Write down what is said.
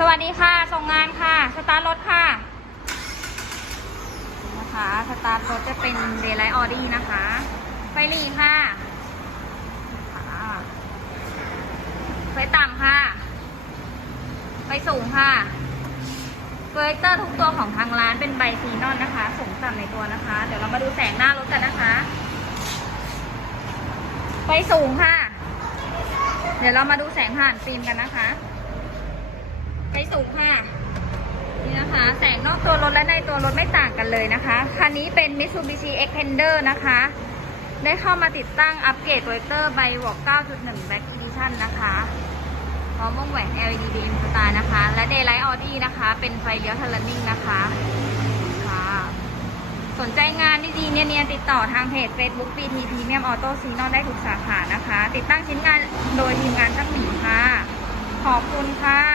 สวัสดีค่ะ ส่งงานค่ะ สตาร์ทรถค่ะนะคะ สตาร์ทรถจะเป็นเดลไลออดี้นะคะ ไฟหลีค่ะค่ะไฟต่ำค่ะ ไฟสูงค่ะโปรเจคเตอร์ทุกตัวของทางร้านเป็นใบซีนอนนะคะ สูงต่ำในตัวนะคะ เดี๋ยวเรามาดูแสงหน้ารถกันนะคะ ไฟสูงค่ะ เดี๋ยวเรามาดูแสงผ่านฟิล์มกันนะคะ สูงค่ะ นี่นะคะ แสงนอกตัวรถและในตัวรถไม่ต่างกันเลยนะคะ คันนี้เป็น Mitsubishi Xpander นะคะ ได้เข้ามาติดตั้งอัปเกรดโปรเจคเตอร์ใบวอก9.1 Black Edition นะคะพร้อมวงแหวน LED B M star นะคะ และ Daylight Audi นะคะ เป็นไฟเลี้ยวทันลันนิ่งนะคะค่ะ สนใจงานดีๆเนียนๆติดต่อทางเพจ Facebook BT Premium Auto s i g n a l ได้ทุกสาขานะคะ ติดตั้งชิ้นงานโดยทีมงานตั้งหมีค่ะ ขอบคุณค่ะ